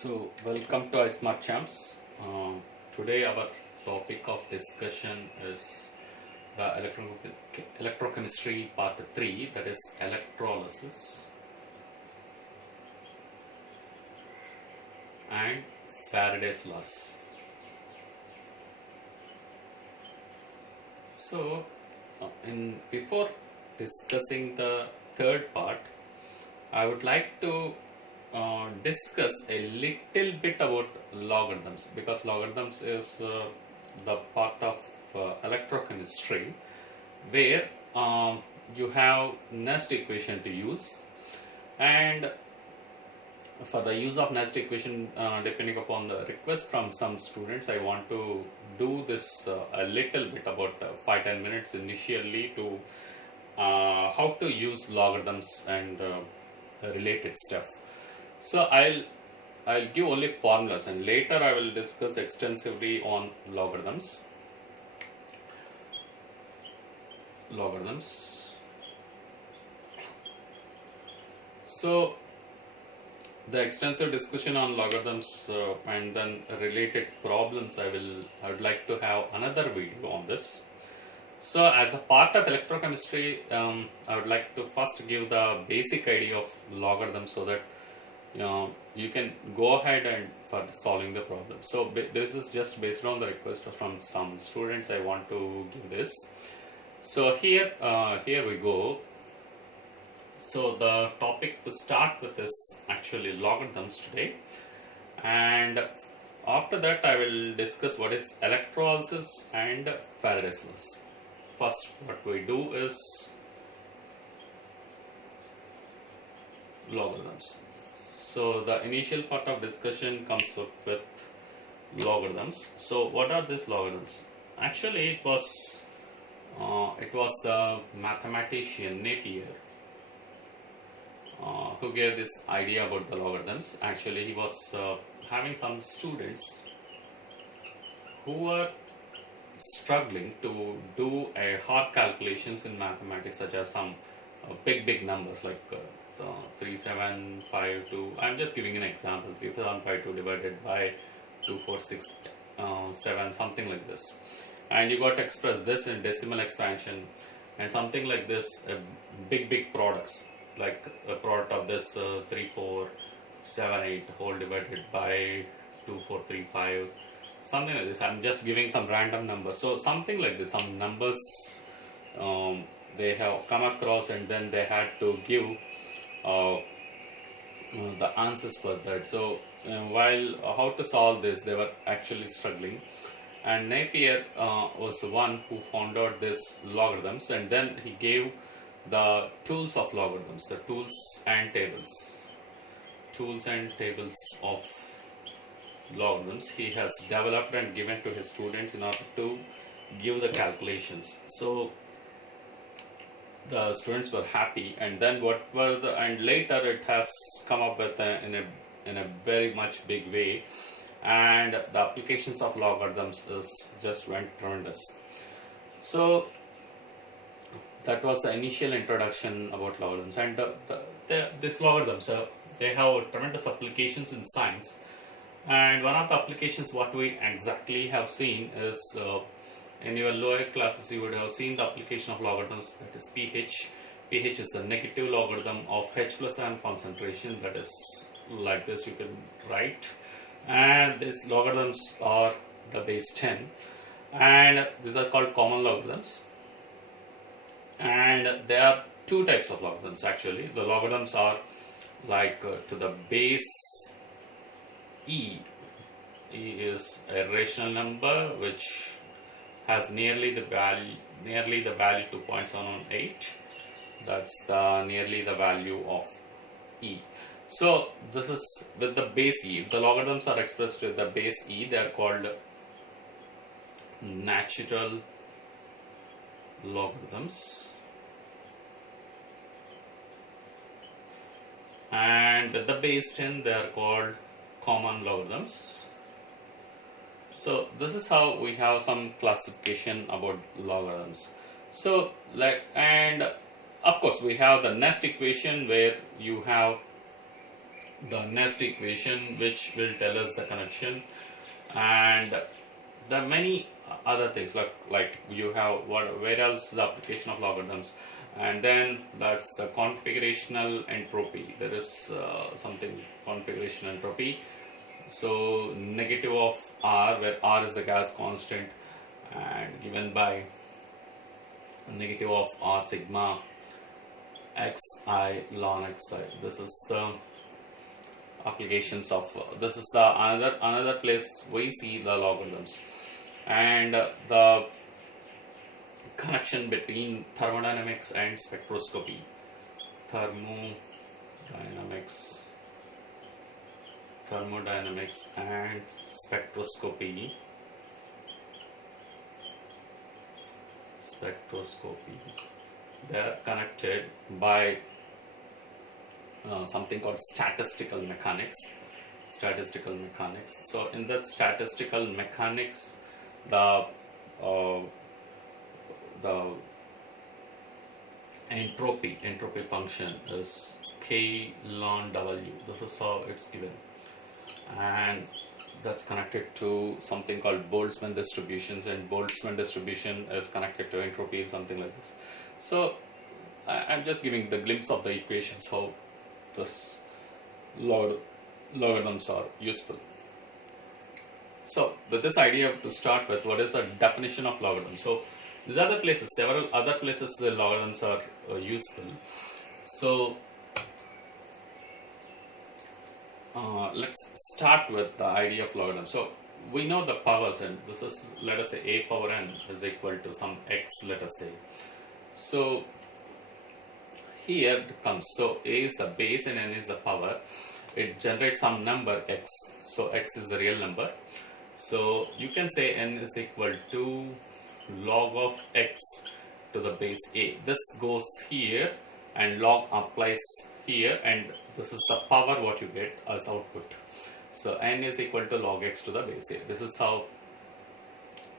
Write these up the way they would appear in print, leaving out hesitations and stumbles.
So, welcome to iSmart Champs. Today, our topic of discussion is the electrochemistry part 3, that is electrolysis and Faraday's laws. So, before discussing the third part, I would like to discuss a little bit about logarithms, because logarithms is the part of electrochemistry where you have Nernst equation to use, and for the use of Nernst equation, depending upon the request from some students, I want to do this a little bit about 5-10 minutes initially to how to use logarithms and related stuff. So I'll give only formulas, and later I will discuss extensively on logarithms. So the extensive discussion on logarithms and then related problems, I would like to have another video on this. So as a part of electrochemistry, I would like to first give the basic idea of logarithms so that you can go ahead and for solving the problem. So this is just based on the request from some students. I want to give this. So here we go. So the topic to start with is actually logarithms today, and after that I will discuss what is electrolysis and Faraday's laws. First, what we do is logarithms. So the initial part of discussion comes up with logarithms. So what are these logarithms? Actually, it was the mathematician Napier who gave this idea about the logarithms. Actually, he was having some students who were struggling to do a hard calculations in mathematics, such as some big numbers like 3752. I'm just giving an example. 3752 divided by 2467, something like this, and you got to express this in decimal expansion, and something like this, big products, like a product of this 3478 whole divided by 2435, something like this. I'm just giving some random numbers. So something like this, some numbers they have come across, and then they had to give the answers for that. So while how to solve this, they were actually struggling, and Napier was the one who found out this logarithms, and then he gave the tools of logarithms, the tools and tables of logarithms he has developed and given to his students in order to give the calculations. So the students were happy, and then and later it has come up with in a very much big way, and the applications of logarithms just went tremendous. So that was the initial introduction about logarithms, and these logarithms they have tremendous applications in science. And one of the applications what we exactly have seen is in your lower classes you would have seen the application of logarithms, that is pH. pH is the negative logarithm of H+N concentration, that is like this you can write, and these logarithms are the base 10, and these are called common logarithms. And there are two types of logarithms actually. The logarithms are like to the base e. E is a rational number which has nearly the value 2.718. That's nearly the value of e. So this is with the base e. If the logarithms are expressed with the base e, they are called natural logarithms, and with the base 10 they are called common logarithms. So this is how we have some classification about logarithms. So and of course we have the Nernst equation where you have the nest equation, which will tell us the connection, and there are many other things like you have where else the application of logarithms, and then that's the configurational entropy. There is something configuration entropy. So negative of r, where r is the gas constant, and given by negative of r sigma xi ln xi. This is the applications of this is the another place we see the logarithms, and the connection between thermodynamics and spectroscopy. Thermodynamics and spectroscopy. They are connected by something called statistical mechanics. So in the statistical mechanics, the entropy function is k ln w. This is how it's given, and that's connected to something called Boltzmann distributions, and Boltzmann distribution is connected to entropy, something like this. So I'm just giving the glimpse of the equations, how this logarithms are useful. So with this idea, to start with, what is the definition of logarithm? So these are the places, several other places the logarithms are useful. So let's start with the idea of logarithm. So we know the powers, and this is, let us say, a power n is equal to some x, let us say. So here it comes, so a is the base and n is the power. It generates some number x, so x is the real number. So you can say n is equal to log of x to the base a. This goes here and log applies here, and this is the power what you get as output. So n is equal to log x to the base a. This is how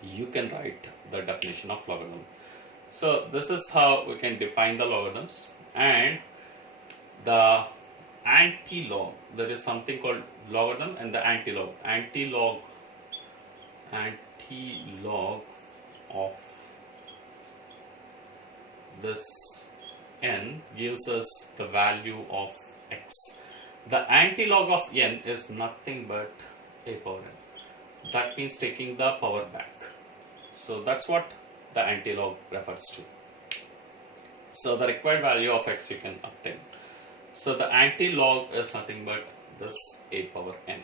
you can write the definition of logarithm. So this is how we can define the logarithms. And the anti-log, there is something called logarithm and the anti-log. Anti-log of this n gives us the value of x. The anti-log of n is nothing but a power n. That means taking the power back. So that's what the anti-log refers to. So the required value of x you can obtain. So the anti-log is nothing but this a power n.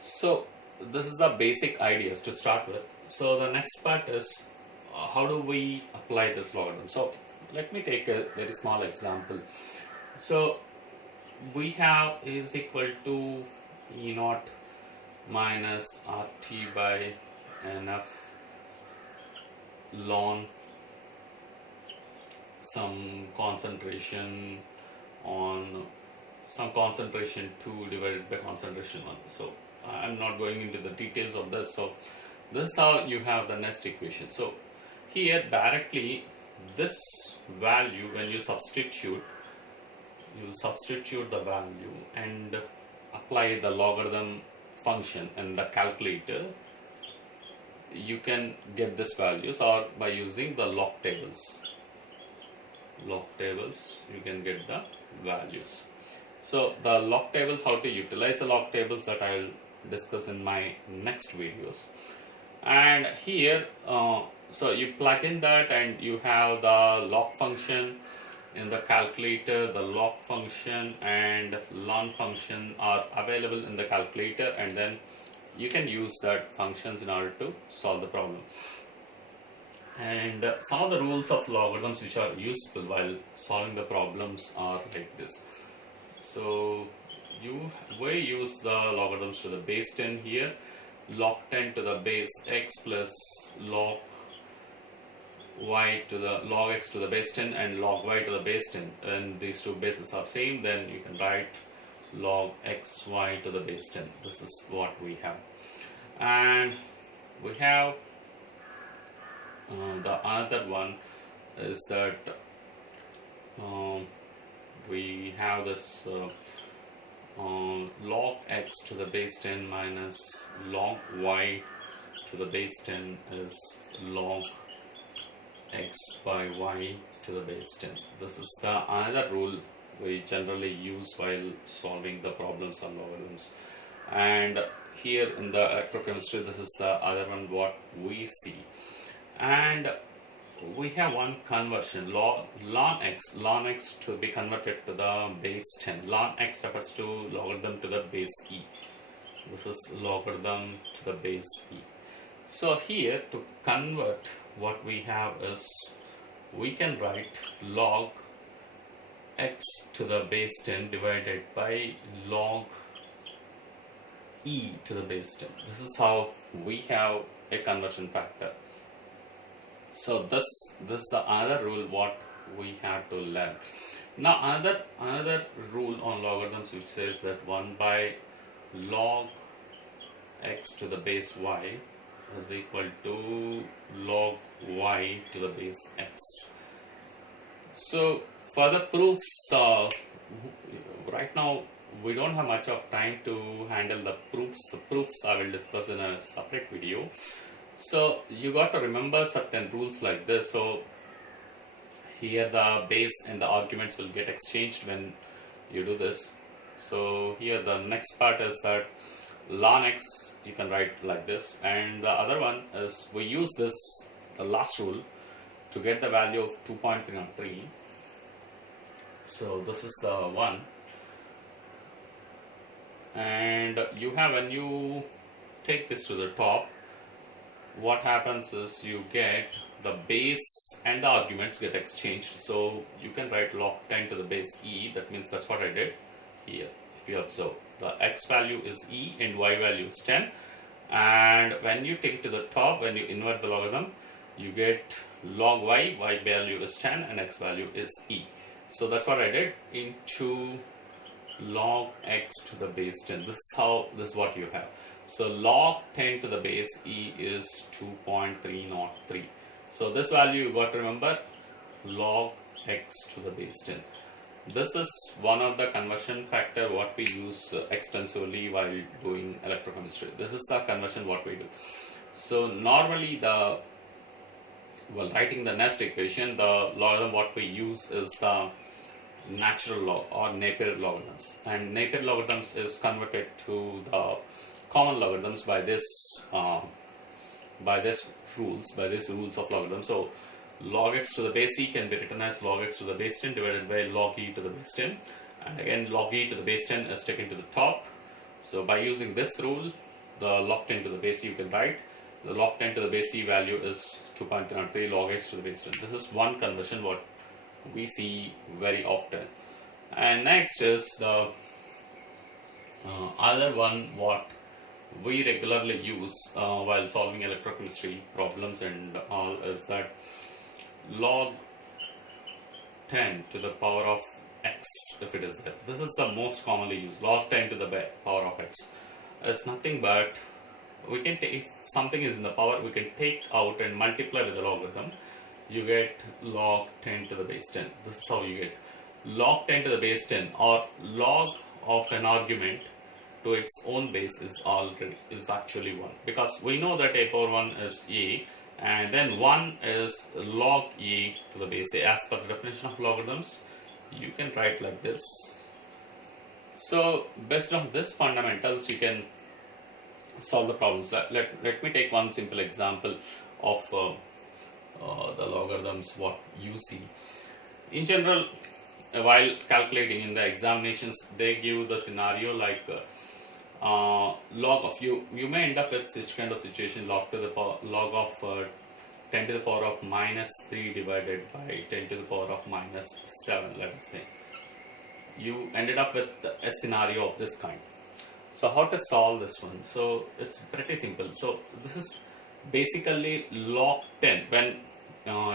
So this is the basic ideas to start with. So the next part is how do we apply this logarithm. So let me take a very small example. So we have is equal to E naught minus RT by NF ln some concentration on some concentration 2 divided by concentration 1. So I'm not going into the details of this. So this is how you have the nest equation. So here directly this value, when you substitute the value and apply the logarithm function in the calculator, you can get this values, or by using the log tables you can get the values. So the log tables, how to utilize the log tables, that I will discuss in my next videos. And here so you plug in that and you have the log function in the calculator. The log function and ln function are available in the calculator, and then you can use that functions in order to solve the problem. And some of the rules of logarithms which are useful while solving the problems are like this. So we use the logarithms to the base 10 here, log 10 to the base x plus log y to the log x to the base 10 and log y to the base 10, and these two bases are same, then you can write log x y to the base 10. This is what we have. And we have the other one is that we have this log x to the base 10 minus log y to the base 10 is log x by y to the base 10. This is the another rule we generally use while solving the problems on logarithms. And here in the electrochemistry, this is the other one what we see. And we have one conversion, ln x to be converted to the base 10. Ln x refers to logarithm to the base e. This is logarithm to the base e. So here to convert, what we have is we can write log x to the base 10 divided by log e to the base 10. This is how we have a conversion factor. So this is the other rule what we have to learn. Now another rule on logarithms which says that 1 by log x to the base y is equal to log y to the base x. So for the proofs, right now we don't have much of time to handle the proofs. The proofs I will discuss in a separate video. So you got to remember certain rules like this. So here the base and the arguments will get exchanged when you do this. So here the next part is that ln x you can write like this, and the other one is we use this, the last rule, to get the value of 2.303. So this is the one, and you have, when you take this to the top, what happens is you get the base and the arguments get exchanged. So you can write log 10 to the base e. That means that's what I did here. If you observe, the x value is e and y value is 10, and when you take it to the top, when you invert the logarithm, you get log y value is 10 and x value is e. So that's what I did into log x to the base 10. This is what you have. So log 10 to the base e is 2.303. So this value you got to remember, log x to the base 10. This is one of the conversion factor what we use extensively while doing electrochemistry. This is the conversion what we do. So normally while writing the next equation, the logarithm what we use is the natural log or Napier logarithms, and Napier logarithms is converted to the common logarithms by this rules of logarithm. So log x to the base e can be written as log x to the base 10 divided by log e to the base 10, and again log e to the base 10 is taken to the top. So by using this rule, the log 10 to the base e you can write the log 10 to the base e value is 2.3 log x to the base 10. This is one conversion what we see very often. And next is the other one what we regularly use while solving electrochemistry problems and all is that log 10 to the power of x, if it is there. This is the most commonly used. Log 10 to the power of x is nothing but we can take, if something is in the power, we can take out and multiply with the logarithm. You get log 10 to the base 10. This is how you get log 10 to the base 10, or log of an argument to its own base is actually 1, because we know that a power 1 is a, and then 1 is log a to the base a. As per the definition of logarithms, you can write like this. So based on this fundamentals, you can solve the problems. Let me take one simple example of the logarithms what you see. In general, while calculating in the examinations, they give the scenario like log of you may end up with such kind of situation, log of 10 to the power of minus 3 divided by 10 to the power of minus 7, let us say. You ended up with a scenario of this kind. So how to solve this one? So it's pretty simple. So this is basically log 10 when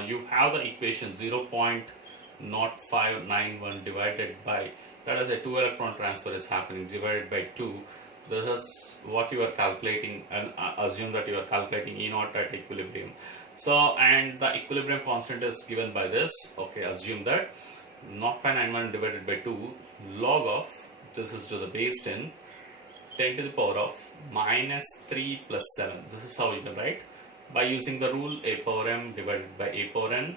you have the equation 0.0591 divided by, that is a 2 electron transfer is happening, divided by 2. This is what you are calculating, and assume that you are calculating E naught at equilibrium. So, and the equilibrium constant is given by this. Okay, assume that 0.591 divided by 2 log of this is to the base 10, 10 to the power of minus 3 plus 7. This is how you can write. By using the rule, a power m divided by a power n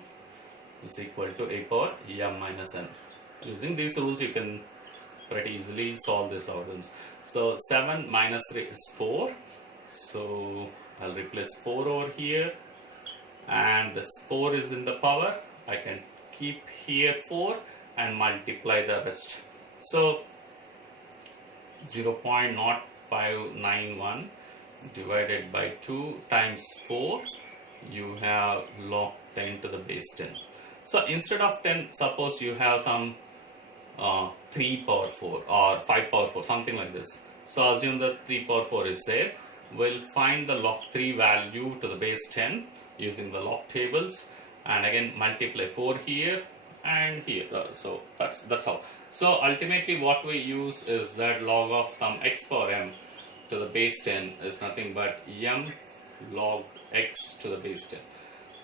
is equal to a power m minus n. Using these rules, you can pretty easily solve this out. So 7 minus 3 is 4. So I'll replace 4 over here, and this 4 is in the power. I can keep here 4 and multiply the rest. So 0.0591 divided by 2 times 4, you have log 10 to the base 10. So instead of 10, suppose you have some 3 power 4 or 5 power 4, something like this. So assume that 3 power 4 is there. We'll find the log 3 value to the base 10 using the log tables, and again multiply 4 here and here. So that's how. So ultimately what we use is that log of some x power m to the base 10 is nothing but m log x to the base 10.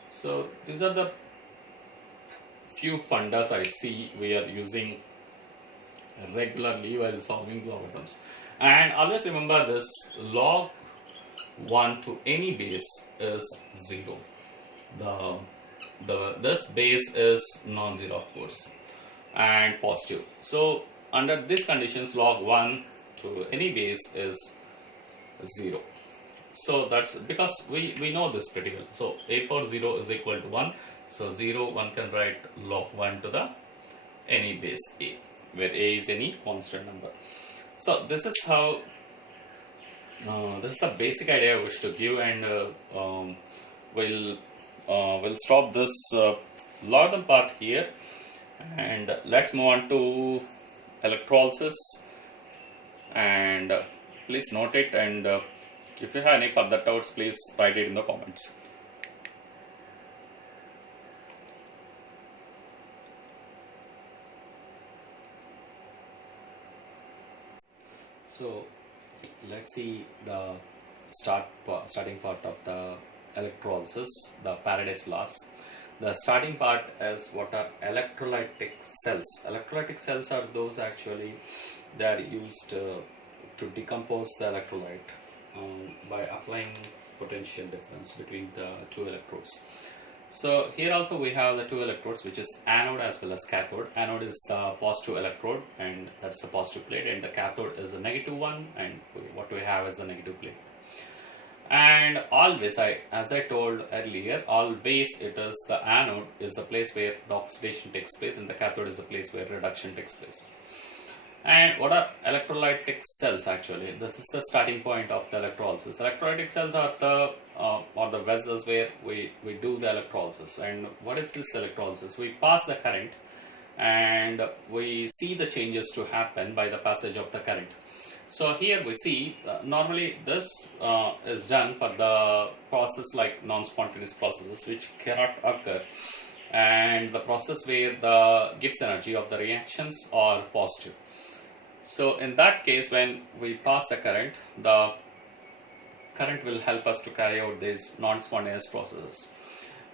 So these are the few fundas I see we are using regularly while solving logarithms. And always remember this: log 1 to any base is 0. This base is non-zero, of course, and positive. So under these conditions, log 1 to any base is 0. So that's because we know this pretty well. So a power 0 is equal to 1. So 0, one can write log 1 to the any base a, where a is any constant number. So this is how, this is the basic idea I wish to give, and we'll stop this logarithm part here, and let's move on to electrolysis. And please note it, and if you have any further doubts, please write it in the comments. So let's see the starting part of the electrolysis, the Faraday's laws. The starting part is what are electrolytic cells. Electrolytic cells are those actually that are used to decompose the electrolyte by applying potential difference between the two electrodes. So here also we have the two electrodes, which is anode as well as cathode. Anode is the positive electrode, and that's the positive plate, and the cathode is the negative one, and what we have is the negative plate. And always, as I told earlier, always it is the anode is the place where the oxidation takes place, and the cathode is the place where reduction takes place. And what are electrolytic cells actually? This is the starting point of the electrolysis. Electrolytic cells are the vessels where we do the electrolysis. And what is this electrolysis? We pass the current, and we see the changes to happen by the passage of the current. So here we see normally this is done for the process like non-spontaneous processes which cannot occur, and the process where the Gibbs energy of the reactions are positive. So in that case, when we pass the current will help us to carry out these non-spontaneous processes.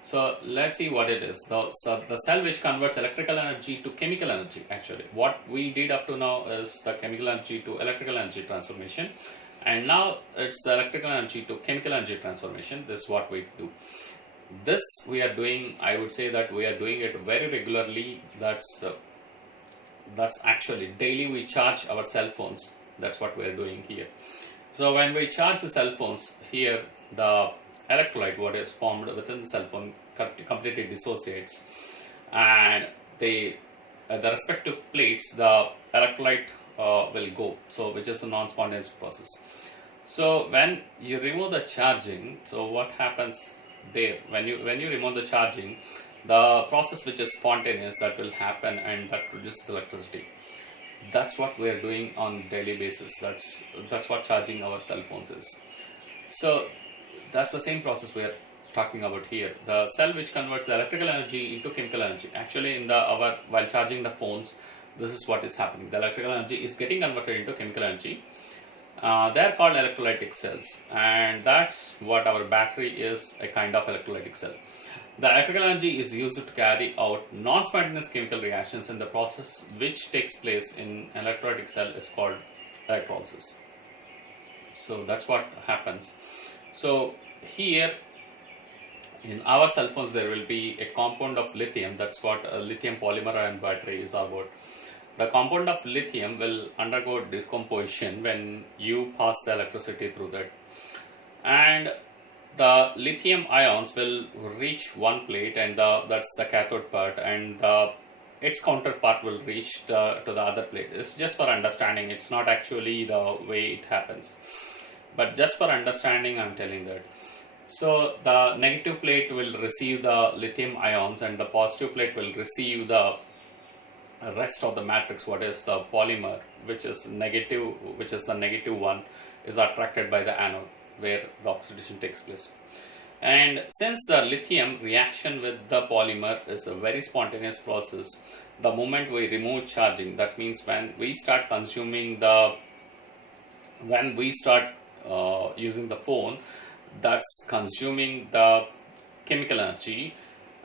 So let's see what it is. So the cell which converts electrical energy to chemical energy, actually what we did up to now is the chemical energy to electrical energy transformation, and now it's the electrical energy to chemical energy transformation. This is what we do. This we are doing, I would say that we are doing it very regularly. That's actually daily we charge our cell phones. That's what we are doing here. So when we charge the cell phones, here the electrolyte what is formed within the cell phone completely dissociates, and the respective plates, the electrolyte will go, so which is a non-spontaneous process. So when you remove the charging, so what happens there? When you remove the charging, the process which is spontaneous, that will happen, and that produces electricity. That's what we are doing on daily basis. That's what charging our cell phones is. So that's the same process we are talking about here. The cell which converts the electrical energy into chemical energy. Actually, while charging the phones, this is what is happening. The electrical energy is getting converted into chemical energy. They are called electrolytic cells, and that's what our battery is, a kind of electrolytic cell. The electrical energy is used to carry out non-spontaneous chemical reactions, in the process which takes place in an electrolytic cell is called electrolysis. So that's what happens. So here in our cell phones there will be a compound of lithium. That's what a lithium polymer ion battery is about. The compound of lithium will undergo decomposition when you pass the electricity through that, and the lithium ions will reach one plate, and that's the cathode part, and its counterpart will reach to the other plate. It's just for understanding, it's not actually the way it happens, but just for understanding I'm telling that. So the negative plate will receive the lithium ions, and the positive plate will receive the rest of the matrix, what is the polymer, which is the negative one, is attracted by the anode where the oxidation takes place. And since the lithium reaction with the polymer is a very spontaneous process, the moment we remove charging, that means when we start using the phone, that's consuming the chemical energy,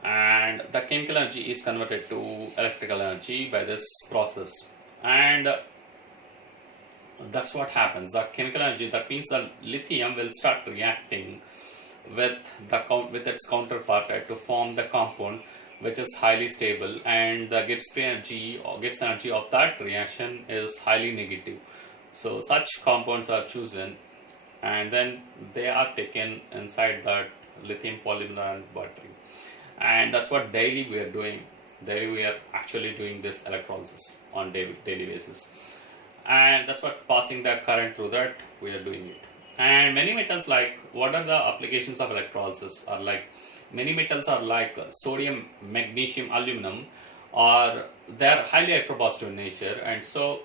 and the chemical energy is converted to electrical energy by this process, and that's what happens. The chemical energy, that means the lithium will start reacting with its counterpart to form the compound which is highly stable, and the Gibbs energy of that reaction is highly negative. So such compounds are chosen, and then they are taken inside that lithium polymer ion battery. And that's what daily we are doing. Daily we are actually doing this electrolysis on daily basis, and that's what passing that current through that we are doing it. And many metals, like, what are the applications of electrolysis are like, many metals are like sodium, magnesium, aluminum, or they are highly electropositive in nature, and so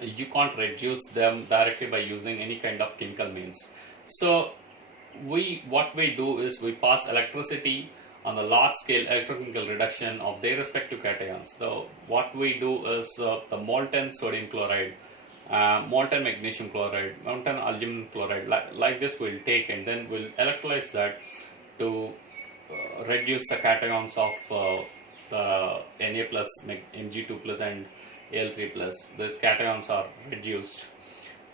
you can't reduce them directly by using any kind of chemical means. So what we do is we pass electricity on the large scale electrochemical reduction of their respective cations. So what we do is the molten sodium chloride, molten magnesium chloride, molten aluminum chloride, like this we'll take, and then we'll electrolyze that to reduce the cations of the Na plus, Mg2 plus and Al3 plus. These cations are reduced,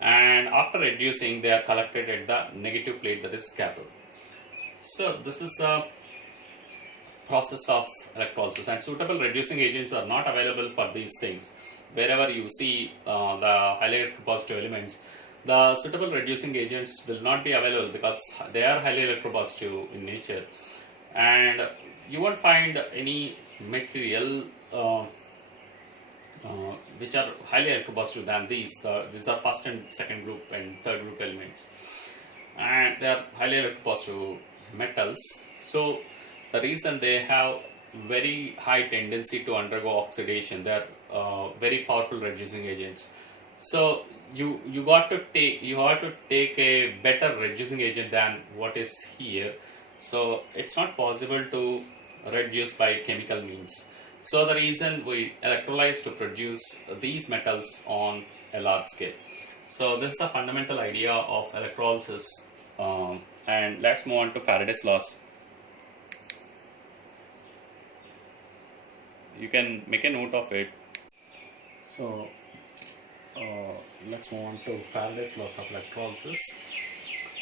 and after reducing they are collected at the negative plate, that is cathode. So this is the process of electrolysis, and suitable reducing agents are not available for these things. Wherever you see the highly electropositive elements, the suitable reducing agents will not be available because they are highly electropositive in nature, and you won't find any material which are highly electropositive than these. These are first and second group and third group elements, and they are highly electropositive metals. So the reason they have very high tendency to undergo oxidation, they are very powerful reducing agents. So you have to take a better reducing agent than what is here. So it's not possible to reduce by chemical means. So the reason we electrolyze to produce these metals on a large scale. So this is the fundamental idea of electrolysis, and let's move on to Faraday's laws. You can make a note of it. So let's move on to Faraday's laws of electrolysis.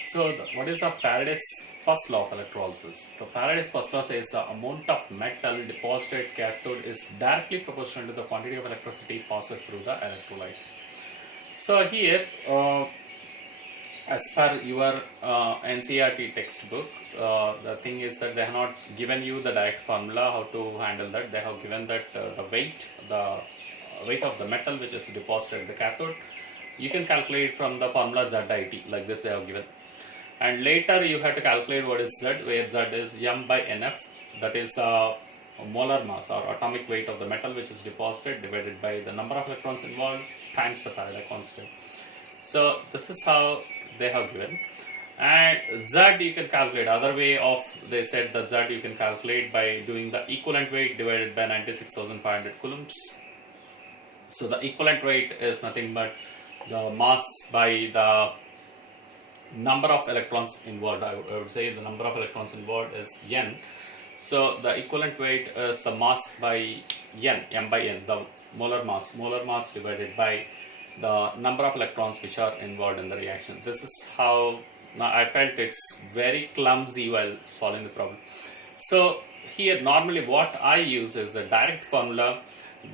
So what is the Faraday's first law of electrolysis? The Faraday's first law says the amount of metal deposited at cathode is directly proportional to the quantity of electricity passed through the electrolyte. So here, as per your NCERT textbook, the thing is that they have not given you the direct formula how to handle that. They have given that the weight of the metal which is deposited at the cathode, you can calculate from the formula ZIT, like this they have given. And later you have to calculate what is Z, where Z is M by Nf, that is the molar mass or atomic weight of the metal which is deposited, divided by the number of electrons involved times the Faraday constant. So this is how they have given. And Z you can calculate other way of, they said the Z you can calculate by doing the equivalent weight divided by 96,500 coulombs. So the equivalent weight is nothing but the mass by the number of electrons involved. I would say the number of electrons involved is N, So the equivalent weight is the mass by m by n, the molar mass divided by the number of electrons which are involved in the reaction. This is how now I felt it's very clumsy while solving the problem. So here normally what I use is a direct formula,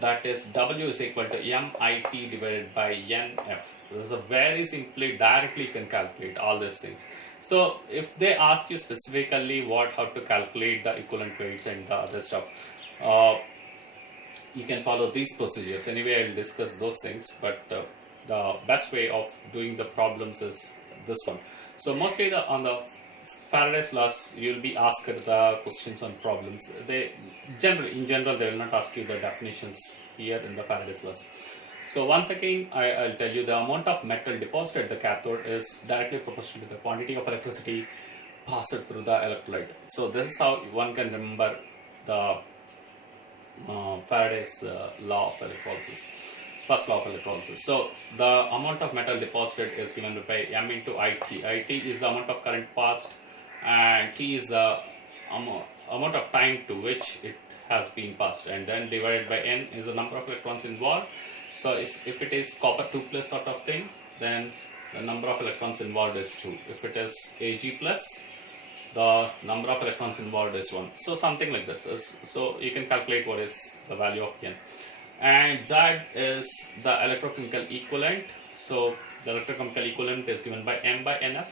that is W is equal to MIT divided by NF. This is a very simply directly you can calculate all these things. So if they ask you specifically how to calculate the equivalent weights and the other stuff, you can follow these procedures. Anyway, I will discuss those things, but the best way of doing the problems is this one. So mostly on the Faraday's laws, you will be asked the questions on problems. In general, they will not ask you the definitions here in the Faraday's laws. So once again, I'll tell you the amount of metal deposited at the cathode is directly proportional to the quantity of electricity passed through the electrolyte. So this is how one can remember the Faraday's law of electrolysis. First law of electrolysis. So the amount of metal deposited is given by M into IT. IT is the amount of current passed, and T is the amount of time to which it has been passed, and then divided by N is the number of electrons involved. So if it is copper 2 plus sort of thing, then the number of electrons involved is 2. If it is Ag plus, the number of electrons involved is 1. So something like that. So you can calculate what is the value of N. And Z is the electrochemical equivalent. So the electrochemical equivalent is given by M by NF.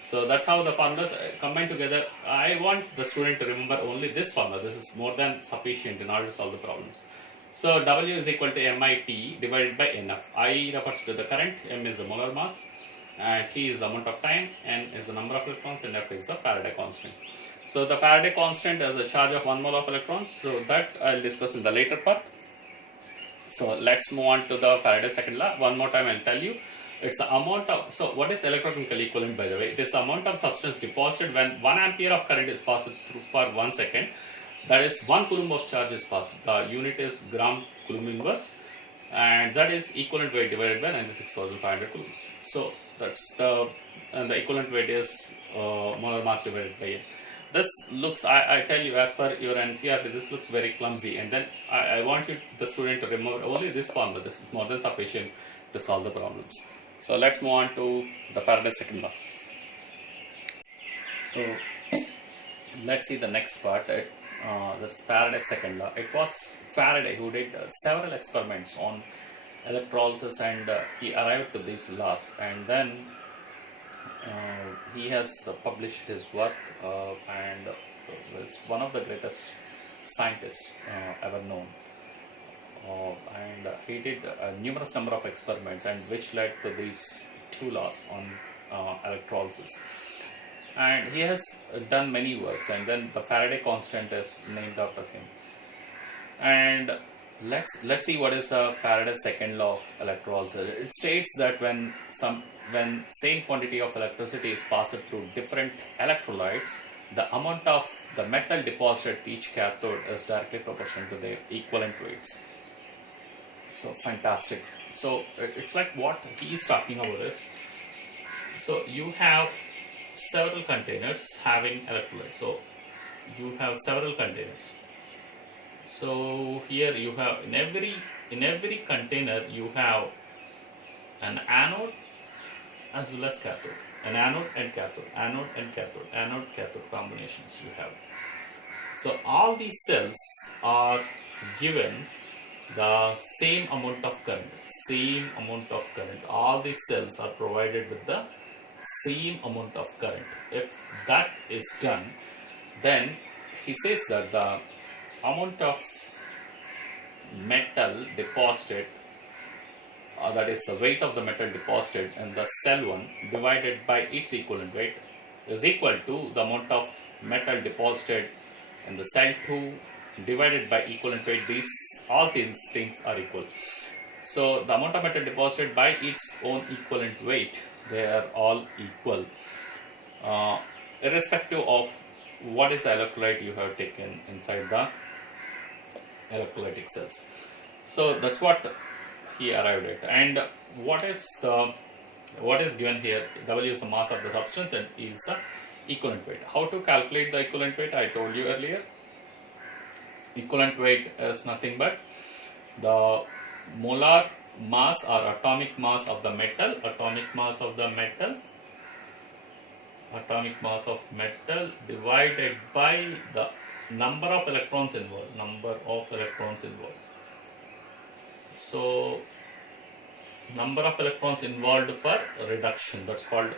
So that's how the formulas combine together. I want the student to remember only this formula. This is more than sufficient in order to solve the problems. So W is equal to MIT divided by NF. I refers to the current, M is the molar mass, T is the amount of time, N is the number of electrons, and F is the Faraday constant. So the Faraday constant is the charge of 1 mole of electrons. So that I'll discuss in the later part. So let's move on to the Faraday's second law. One more time I'll tell you. It's the amount of, so what is electrochemical equivalent, by the way? It is the amount of substance deposited when 1 ampere of current is passed through for 1 second. That is 1 coulomb of charge is passed. The unit is gram coulomb inverse, and that is equivalent weight divided by 96,500 coulombs. So that's the equivalent weight is molar mass divided by N. This looks, I tell you, as per your NCERT, this looks very clumsy, and then I want the student to remember only this formula. This is more than sufficient to solve the problems. So let's move on to the Faraday's second law. So let's see the next part. This Faraday's second law. It was Faraday who did several experiments on electrolysis, and he arrived to these laws, and then he has published his work and was one of the greatest scientists ever known. And he did a numerous number of experiments, and which led to these 2 laws on electrolysis. And he has done many works, and then the Faraday constant is named after him. And let's see what is Faraday's second law of electrolysis. It states that when same quantity of electricity is passed through different electrolytes, the amount of the metal deposited at each cathode is directly proportional to their equivalent weights. So fantastic. So it's like what he is talking about is, so you have several containers having electrolytes. So you have several containers. So here you have in every container you have an anode as well as cathode. An anode and cathode, anode and cathode, anode cathode combinations you have. So all these cells are given the same amount of current, all these cells are provided with the same amount of current. If that is done, then he says that the amount of metal deposited, that is the weight of the metal deposited in the cell 1 divided by its equivalent weight is equal to the amount of metal deposited in the cell 2 divided by equivalent weight. All these things are equal. So the amount of metal deposited by its own equivalent weight, they are all equal, irrespective of what is the electrolyte you have taken inside the electrolytic cells. So that's what he arrived at. And what is given here? W is the mass of the substance and E is the equivalent weight. How to calculate the equivalent weight? I told you earlier. equivalent weight is nothing but the molar mass or atomic mass of the metal, atomic mass of metal divided by the number of electrons involved, So number of electrons involved for reduction, that's called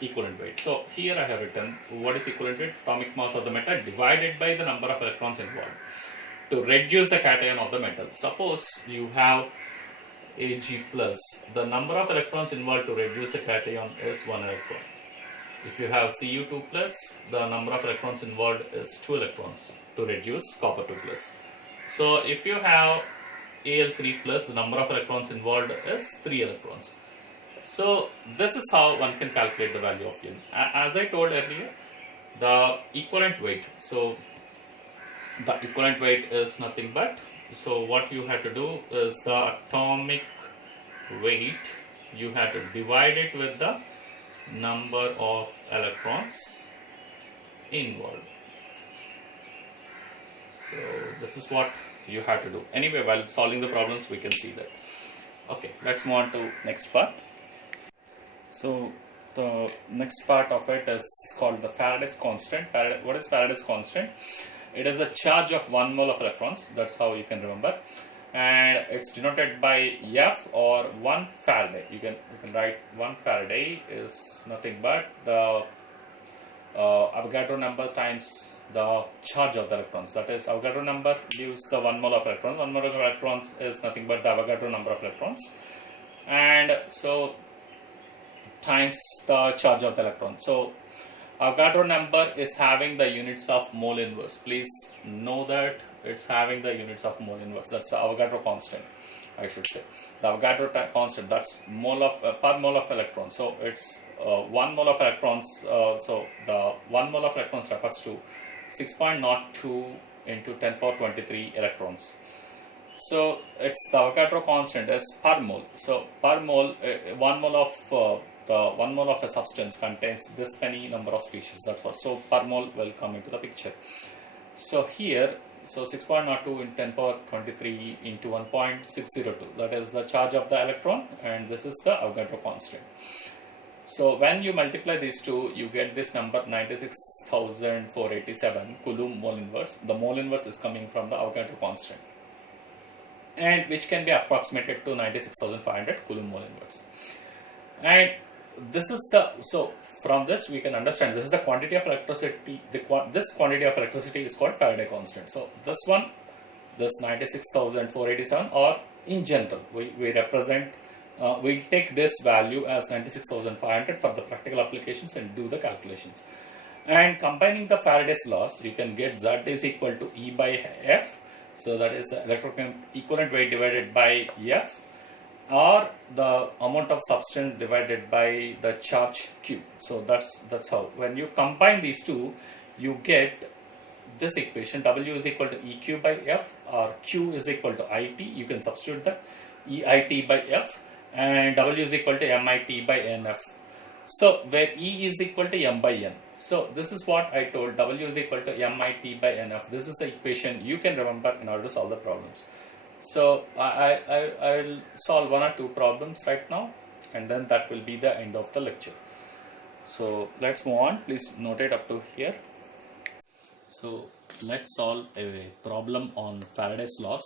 equivalent weight. So here I have written what is equivalent weight: atomic mass of the metal divided by the number of electrons involved to reduce the cation of the metal. Suppose you have Ag plus, the number of electrons involved to reduce the cation is 1 electron. If you have Cu2 plus, the number of electrons involved is 2 electrons to reduce copper 2 plus. So if you have Al3 plus, the number of electrons involved is 3 electrons. So this is how one can calculate the value of Q. As I told earlier, the equivalent weight. So the equivalent weight is nothing but, so what you have to do is the atomic weight, you have to divide it with the number of electrons involved. So this is what you have to do. Anyway, while solving the problems, we can see that. Okay, let's move on to next part. So the next part of it is called the Faraday's constant. What is Faraday's constant? It is a charge of 1 mole of electrons. That's how you can remember, and it's denoted by F or 1 Faraday. You can write 1 Faraday is nothing but the Avogadro number times the charge of the electrons. That is, Avogadro number gives the 1 mole of electrons. 1 mole of electrons is nothing but the Avogadro number of electrons, and so times the charge of the electron. So Avogadro number is having the units of mole inverse. Please know that it's having the units of mole inverse. That's the Avogadro constant, I should say. The Avogadro constant, that's mole of per mole of electrons. So it's 1 mole of electrons. So the 1 mole of electrons refers to 6.02 into 10 power 23 electrons. So it's the Avogadro constant is per mole. So per mole, 1 mole of the 1 mole of a substance contains this many number of species. That's what. So per mole will come into the picture. So here, so 6.02 in 10 power 23 into 1.602. That is the charge of the electron, and this is the Avogadro constant. So when you multiply these two, you get this number 96,487 Coulomb mole inverse. The mole inverse is coming from the Avogadro constant, and which can be approximated to 96,500 Coulomb mole inverse. And this is the, so from this we can understand this is the quantity of electricity. This quantity of electricity is called Faraday constant. So this one, this 96,487, or in general we represent, we'll take this value as 96,500 for the practical applications and do the calculations. And combining the Faraday's laws, you can get Z is equal to E by F. So that is the equivalent weight divided by F, or the amount of substance divided by the charge Q. So that's how, when you combine these two, you get this equation: W is equal to EQ by F, or Q is equal to IT. You can substitute that, EIT by F, and W is equal to MIT by NF. So where E is equal to M by N. So this is what I told, W is equal to MIT by NF. This is the equation you can remember in order to solve the problems. So I will solve 1 or 2 problems right now, and then that will be the end of the lecture. So let's move on. Please note it up to here. So let's solve a problem on Faraday's laws.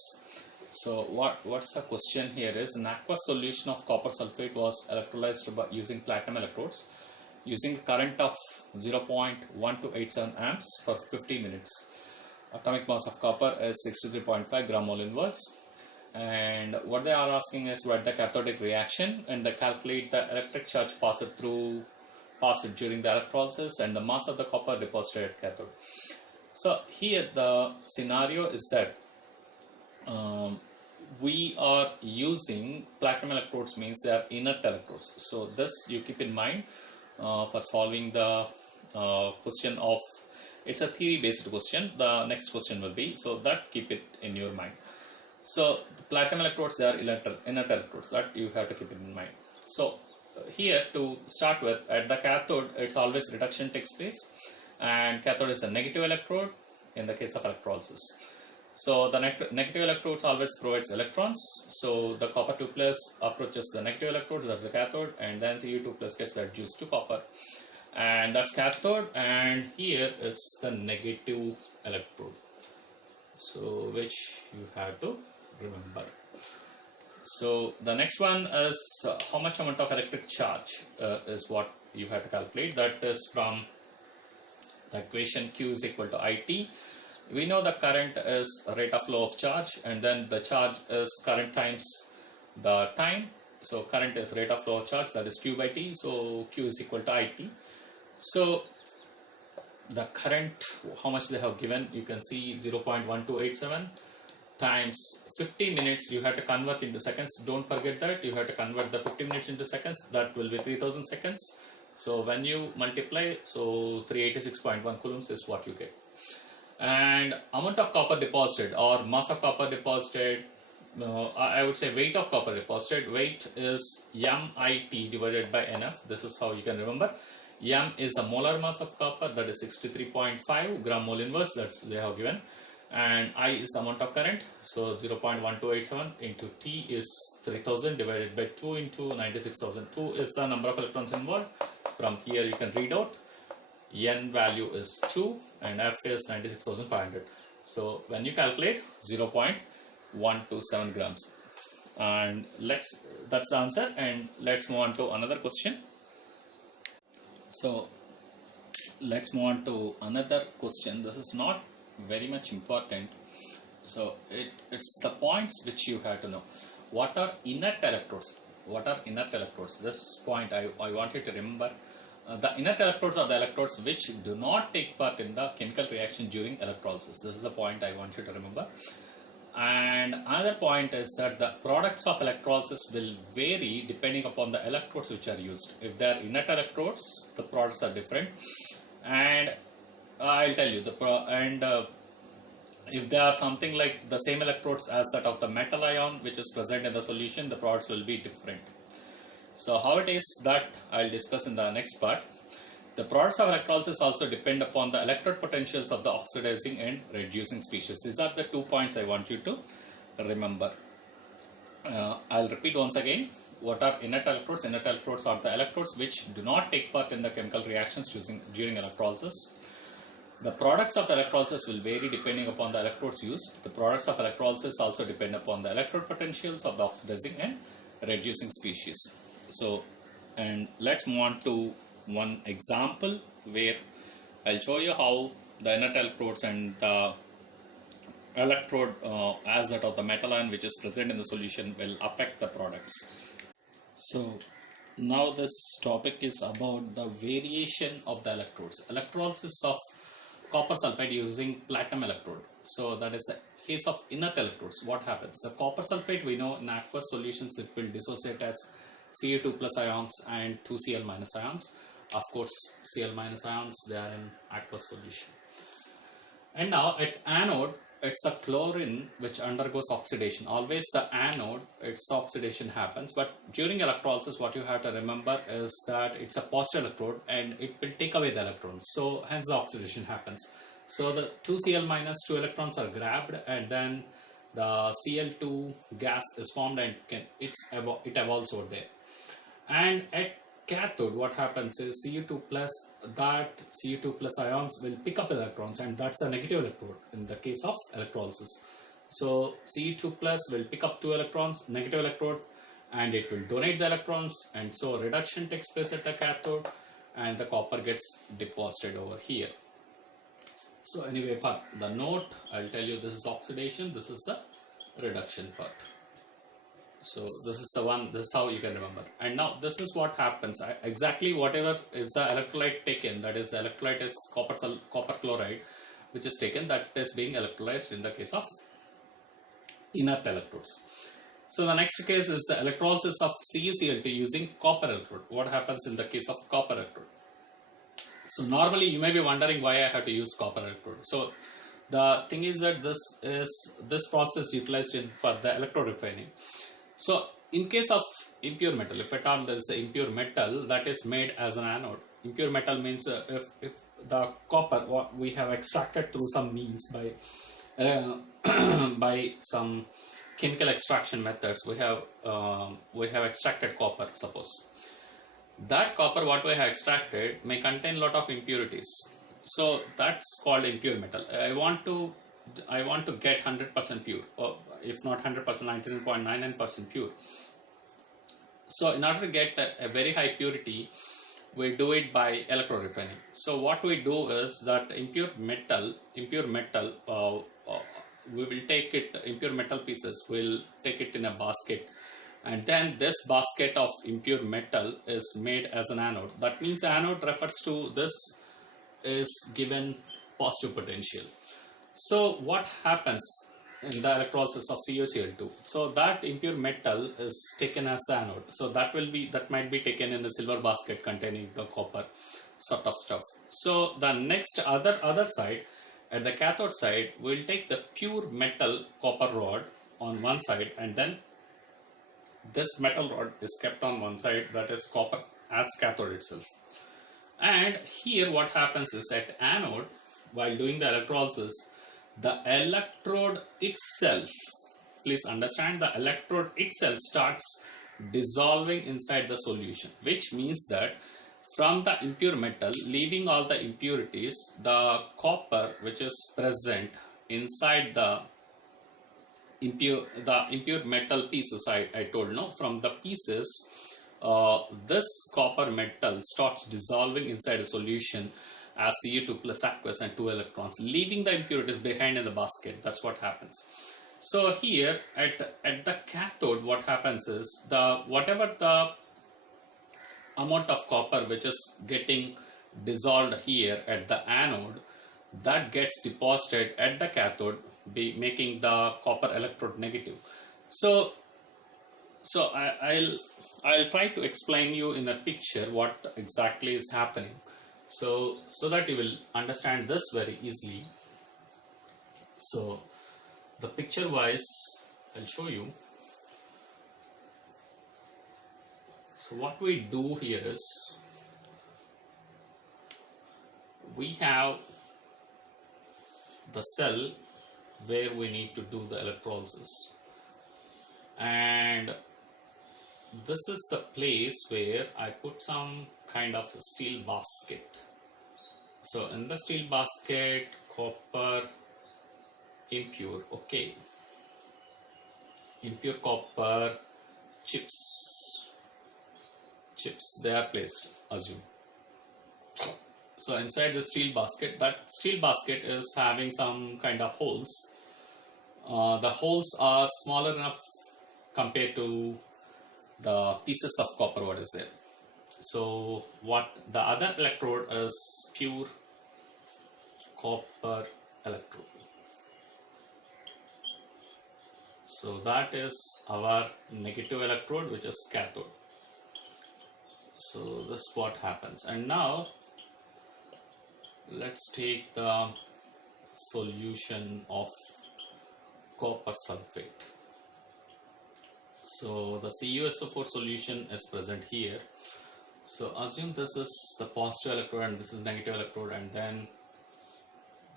So what's the question here is: an aqueous solution of copper sulfate was electrolyzed by using platinum electrodes using current of 0.1287 amps for 50 minutes. Atomic mass of copper is 63.5 gram mole inverse. And what they are asking is write the cathodic reaction and they calculate the electric charge passed during the electrolysis and the mass of the copper deposited at cathode. So here the scenario is that we are using platinum electrodes, means they are inert electrodes. So this you keep in mind for solving the question of, it's a theory based question. The next question will be, so that keep it in your mind. So the platinum electrodes, they are inert electrodes, that you have to keep it in mind. So here to start with, at the cathode it's always reduction takes place, and cathode is a negative electrode in the case of electrolysis. So the negative electrodes always provides electrons. So the copper 2 plus approaches the negative electrodes, that's the cathode, and then Cu2 plus gets reduced to copper, and that's cathode. And here it's the negative electrode, so which you have to remember. So the next one is how much amount of electric charge is what you have to calculate. That is from the equation Q is equal to IT. We know the current is rate of flow of charge, and then the charge is current times the time. So current is rate of flow of charge, that is Q by T. So Q is equal to IT. So the current, how much they have given, you can see 0.1287 times 50 minutes. You have to convert into seconds. Don't forget that you have to convert the 50 minutes into seconds. That will be 3000 seconds. So when you multiply, so 386.1 coulombs is what you get. And amount of copper deposited or mass of copper deposited, I would say weight of copper deposited. Weight is MIT divided by NF. This is how you can remember. M is the molar mass of copper, that is 63.5 gram mole inverse, that's they have given. And I is the amount of current, so 0.1287 into T is 3000 divided by 2 into 96,000. 2 is the number of electrons involved. From here you can read out N value is 2 and F is 96,500. So when you calculate 0.127 grams. And that's the answer. And let's move on to another question. So let's move on to another question. This is not very much important. So it's the points which you have to know. What are inert electrodes? What are inert electrodes? This point I want you to remember. The inert electrodes are the electrodes which do not take part in the chemical reaction during electrolysis. This is the point I want you to remember. And another point is that the products of electrolysis will vary depending upon the electrodes which are used. If they are inert electrodes, the products are different. And I'll tell you if they are something like the same electrodes as that of the metal ion which is present in the solution, the products will be different. So how it is, that I'll discuss in the next part. The products of electrolysis also depend upon the electrode potentials of the oxidizing and reducing species. These are the 2 points I want you to remember. I'll repeat once again. What are inert electrodes? Inert electrodes are the electrodes which do not take part in the chemical reactions during electrolysis. The products of electrolysis will vary depending upon the electrodes used. The products of electrolysis also depend upon the electrode potentials of the oxidizing and reducing species. So, and let's move on to one example where I'll show you how the inert electrodes and the electrode as that of the metal ion which is present in the solution will affect the products. So now this topic is about the variation of the electrodes. Electrolysis of copper sulfide using platinum electrode. So that is the case of inert electrodes. What happens? The copper sulfide, we know in aqueous solutions it will dissociate as Ca2 plus ions and 2Cl minus ions. Of course, Cl minus ions, they are in aqueous solution. And now at anode, it's a chlorine which undergoes oxidation. Always the anode, its oxidation happens, but during electrolysis what you have to remember is that it's a positive electrode and it will take away the electrons. So hence the oxidation happens. So the 2Cl minus 2 electrons are grabbed and then the Cl2 gas is formed and it evolves over there. And at cathode, what happens is Cu2 plus ions will pick up electrons, and that's a negative electrode in the case of electrolysis. So Cu2 plus will pick up 2 electrons, negative electrode, and it will donate the electrons, and so reduction takes place at the cathode and the copper gets deposited over here. So anyway, for the note, I'll tell you this is oxidation, this is the reduction part. So this is the one, this is how you can remember. And now this is what happens. Exactly whatever is the electrolyte taken, that is the electrolyte is copper chloride, which is taken, that is being electrolyzed in the case of inert electrodes. So the next case is the electrolysis of CuCl2 using copper electrode. What happens in the case of copper electrode? So normally you may be wondering why I have to use copper electrode. So the thing is that this process utilized for the electrode refining. So in case of impure metal, if at all there is an impure metal that is made as an anode. Impure metal means if the copper what we have extracted through some means by by some chemical extraction methods, we have extracted copper. Suppose that copper what we have extracted may contain a lot of impurities, so that's called impure metal. I want to get 100% pure, or if not 100%, 99.99% pure. So in order to get a very high purity, we do it by electrorefining. So what we do is that impure metal, we will take it, impure metal pieces, we'll take it in a basket, and then this basket of impure metal is made as an anode. That means the anode refers to this is given positive potential. So what happens in the electrolysis of CuCl2? So that impure metal is taken as the anode. So that might be taken in a silver basket containing the copper sort of stuff. So the next other side, at the cathode side, we'll take the pure metal copper rod on one side, and then this metal rod is kept on one side, that is copper as cathode itself. And here what happens is, at anode, while doing the electrolysis, the electrode itself, please understand, the electrode itself starts dissolving inside the solution, which means that from the impure metal, leaving all the impurities, the copper which is present inside the impure metal pieces, I told, no, from the pieces, this copper metal starts dissolving inside a solution as Cu2 plus aqueous and 2 electrons, leaving the impurities behind in the basket. That's what happens. So here at the cathode, what happens is, whatever the amount of copper which is getting dissolved here at the anode, that gets deposited at the cathode, making the copper electrode negative. So I'll try to explain you in a picture what exactly is happening, so that you will understand this very easily. So the picture wise I'll show you. So what we do here is, we have the cell where we need to do the electrolysis, and this is the place where I put some kind of steel basket. So in the steel basket, copper impure, okay, impure copper chips, they are placed, assume. So inside the steel basket, that steel basket is having some kind of holes. The holes are smaller enough compared to the pieces of copper what is there. So what the other electrode is pure copper electrode. So that is our negative electrode, which is cathode. So this is what happens. And now let's take the solution of copper sulfate. So the CuSO4 solution is present here. So assume this is the positive electrode and this is negative electrode, and then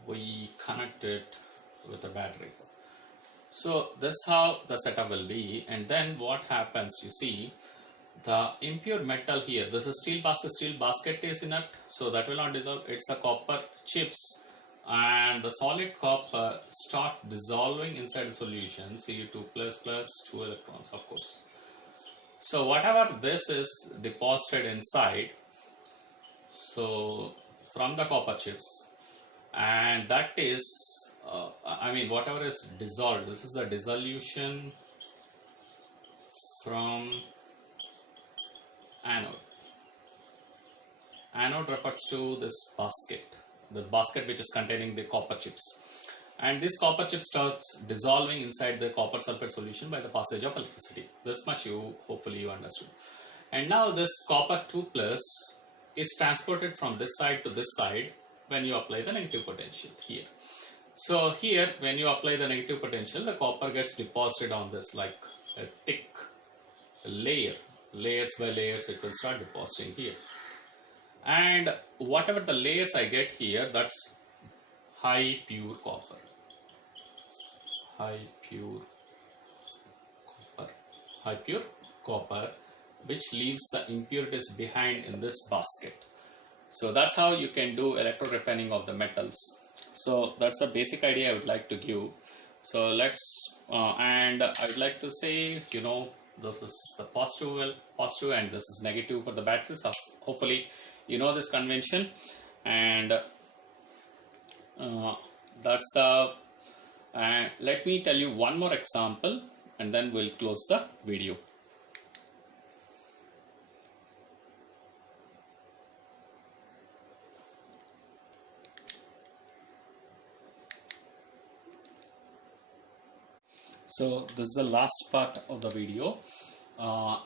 we connect it with a battery. So this is how the setup will be. And then what happens, you see, the impure metal here, this is steel basket is inert, so that will not dissolve. It's the copper chips, and the solid copper start dissolving inside the solution, Cu2 plus 2 electrons, of course. So whatever this is deposited inside, so from the copper chips, and that is whatever is dissolved, this is the dissolution from anode. Anode refers to this basket, the basket which is containing the copper chips, and this copper chip starts dissolving inside the copper sulfate solution by the passage of electricity. This much hopefully you understood. And now this copper 2 plus is transported from this side to this side when you apply the negative potential here. So here, when you apply the negative potential, the copper gets deposited on this like a thick layer, layers by layers it will start depositing here. And whatever the layers I get here, that's high pure copper. high pure copper, which leaves the impurities behind in this basket. So that's how you can do electrorefining of the metals. So that's the basic idea I would like to give. So let's and I would like to say, this is the positive and this is negative for the batteries. Hopefully you know this convention, and that's the let me tell you one more example and then we'll close the video. So this is the last part of the video.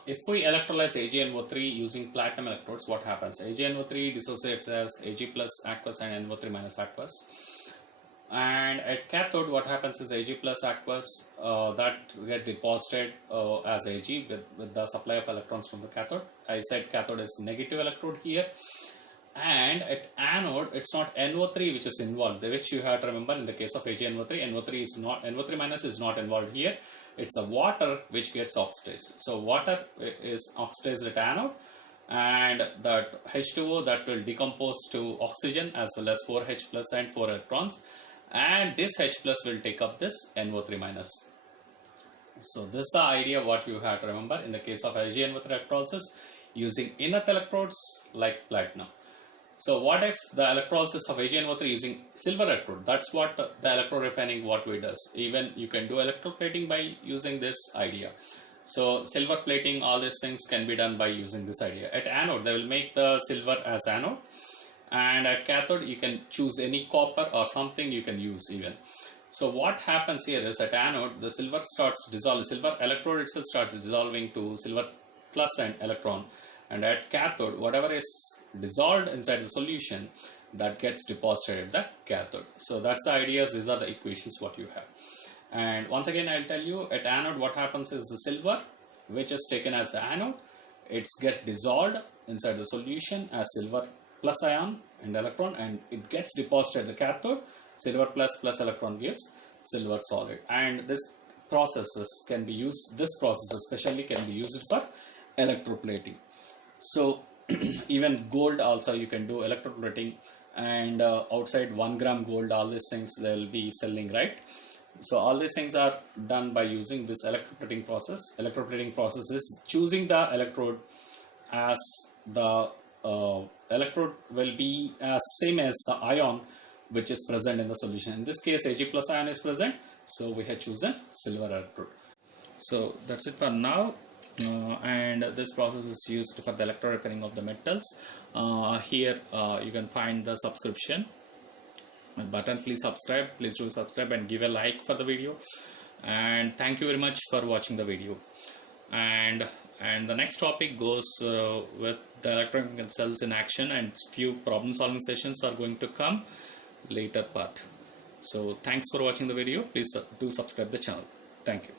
If we electrolyze AgNO3 using platinum electrodes, what happens? AgNO3 dissociates as Ag plus aqueous and NO3 minus aqueous. And at cathode, what happens is Ag plus aqueous that get deposited as Ag with the supply of electrons from the cathode. I said cathode is negative electrode here. And at anode, it's not NO3 which is involved, which you have to remember in the case of AgNO3. NO3 minus is not involved here. It's the water which gets oxidized. So water is oxidized at anode, and that H2O that will decompose to oxygen as well as 4H plus and 4 electrons, and this H plus will take up this NO3 minus. So this is the idea what you have to remember in the case of AgNO3 electrolysis using inert electrodes like platinum. So what if the electrolysis of AgNO3 using silver electrode? That's what the electrorefining what we does. Even you can do electroplating by using this idea. So silver plating, all these things can be done by using this idea. At anode, they will make the silver as anode, and at cathode you can choose any copper or something you can use even. So what happens here is at anode the silver starts dissolving, silver electrode itself starts dissolving to silver plus and electron. And at cathode, whatever is dissolved inside the solution, that gets deposited at the cathode. So that's the ideas. These are the equations what you have. And once again, I'll tell you at anode what happens is the silver, which is taken as the anode, it's get dissolved inside the solution as silver plus ion and electron, and it gets deposited at the cathode. Silver plus electron gives silver solid. And this processes can be used. This process especially can be used for electroplating. So even gold also you can do electroplating, and outside 1 gram gold, all these things they will be selling, right? So all these things are done by using this electroplating process. Electroplating process is choosing the electrode as the electrode will be as same as the ion which is present in the solution. In this case Ag plus ion is present, so we have chosen silver electrode. So that's it for now. And this process is used for the electrorefining of the metals. Here you can find the subscription button. Please subscribe, please do subscribe and give a like for the video, and thank you very much for watching the video. And the next topic goes with the electrochemical cells in action, and few problem solving sessions are going to come later part. So thanks for watching the video. Please do subscribe the channel. Thank you.